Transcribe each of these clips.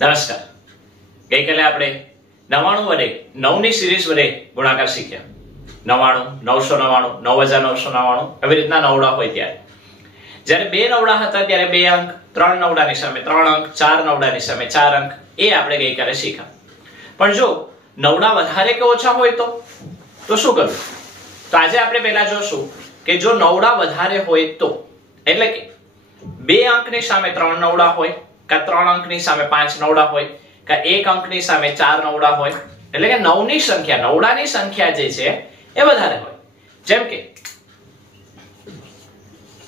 નમસ્કાર. ગઈકાલે આપણે 99 વડે 9 ની સિરીઝ વડે ગુણાકાર શીખ્યા. 99, 999, 9999 એવી રીતના નવડા હોય ત્યારે. જ્યારે બે નવડા હતા ત્યારે બે અંક, ત્રણ નવડાની સામે ત્રણ અંક, ચાર નવડાની સામે ચાર અંક એ આપણે ગઈકાલે શીખ્યા. પણ જો નવડા વધારે કે ઓછા હોય તો શું કરવું? તો આજે આપણે પહેલા જોશું કે જો નવડા વધારે હોય તો એટલે કે બે અંકની સામે ત્રણ નવડા હોય, કા ત્રણ અંકની સામે પાંચ નવડા હોય, કા એક અંકની સામે ચાર નવડા હોય, એટલે કે નવની સંખ્યા, નવડાની સંખ્યા જે છે એ વધારે હોય. જેમ કે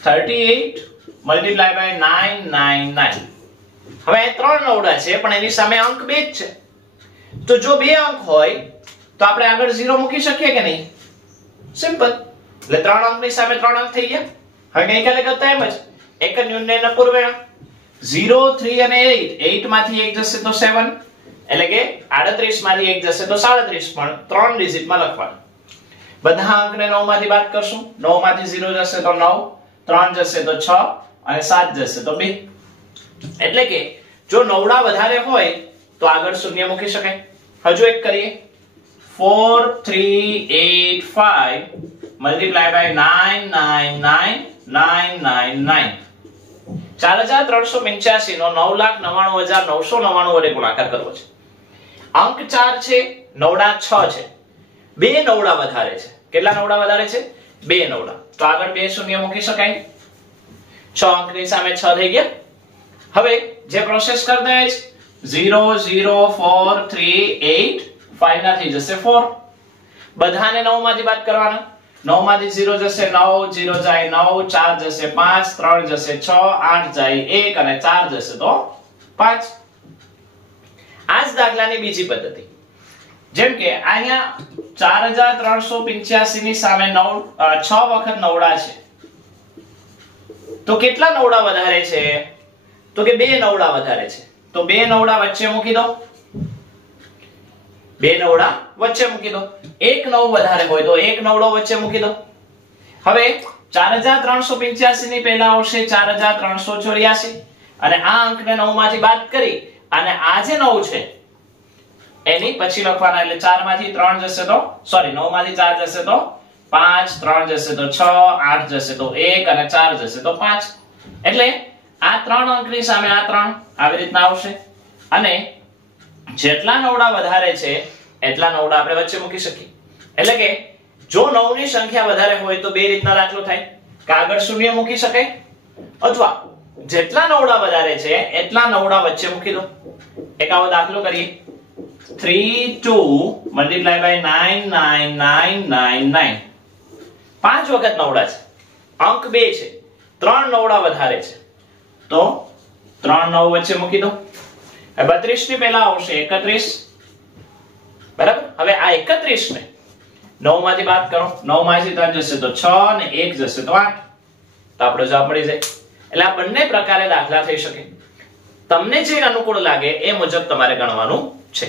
38 મલ્ટીપ્લાય બાય 999. હવે ત્રણ નવડા છે પણ એની સામે અંક બે જ છે. તો જો બે અંક હોય તો આપણે આગળ 0 મૂકી શકીએ કે નહીં? સિમ્પલ. એટલે ત્રણ અંકની સામે ત્રણ અંક થઈ ગયા. હવે ગઈકાલે કરતા એમ જ એક ન્યૂનના પૂર્વેણ 0, 3 અને 8. 8 માંથી 1 જશે તો 7, એટલે કે 38 માંથી 1 જશે તો 37, પણ ત્રણ ડિજિટમાં લખવાનું. બધા અંકને 9 માંથી બાદ કરશું. 9 માંથી 0 જશે તો 9, 3 જશે તો 6 અને 7 જશે તો 2. એટલે કે જો નવડા વધારે હોય તો આગળ શૂન્ય મૂકી શકાય. હજુ એક કરીએ. 4, 3, 8, 5 મલ્ટીપ્લાય બાય 999 999. 4385 નો 9,99,999 વડે ગુણાકાર કરવો છે. અંક 4 છે, નવડા 6 છે. બે નવડા વધારે છે. કેટલા નવડા વધારે છે? બે નવડા. તો આગળ બે શૂન્ય મૂકી શકાય. 6 અંકની સામે 6 થઈ ગયા. હવે જે પ્રોસેસ કરતા છે 0 0 4 3 8 5 ના થઈ જશે 4. બધાને 9 માંથી બાદ કરવાના. 9 માંથી 0 જશે 9, 0 જાય 9, 4 જશે 5, 3 જશે 6, 8 જાય 1 અને 4 જશે તો 5. આ જ દાખલાની બીજી પદ્ધતિ. જેમ કે અહીંયા 4385 ની સામે 6 વખત નવડા છે. તો કેટલા નવડા વધારે છે? તો કે બે નવડા વધારે છે. તો બે નવડા વચ્ચે મૂકી દો. બે નવડા વચ્ચે મૂકી દો. એક નવ વધારે હોય તો એક નવડો વચ્ચે મૂકી દો. હવે 4385 ની પહેલા આવશે 4384 અને આ અંકને 9 માંથી બાદ કરી અને આ જે 9 છે એની પછી લખવાના. એટલે 4 માંથી 3 જશે તો 9 માંથી 4 જશે તો 5, 3 જશે તો 6, 8 જશે તો 1 અને 4 જશે તો 5. એટલે આ ત્રણ અંકની સામે આ ત્રણ આવી રીતના આવશે અને જેટલા નવડા વધારે છે એટલા નવડા આપણે વચ્ચે મૂકી શકીએ. એટલે કે જો 9 ની સંખ્યા વધારે હોય તો બે રીતના દાખલો થાય. કે આગળ શૂન્ય મૂકી શકાય અથવા જેટલા નવડા વધારે છે એટલા નવડા વચ્ચે મૂકી દો. એક આવો દાખલો કરીએ. 3 2 મલ્ટીપ્લાય બાય 99999. 5 વખત નવડા છે. અંક 2 છે. ત્રણ નવડા વધારે છે. તો ત્રણ 9 વચ્ચે મૂકી દો. 32 ની પહેલા આવશે 31. બરાબર. હવે આ 31 ને 9 માંથી બાદ કરો. 9 માંથી 3 જશે તો 6 અને 1 જશે તો 8. તો આપણો જવાબ મળી જાય. એટલે આ બંને પ્રકારે દાખલા થઈ શકે. તમને જે અનુકૂળ લાગે એ મુજબ તમારે ગણવાનું છે.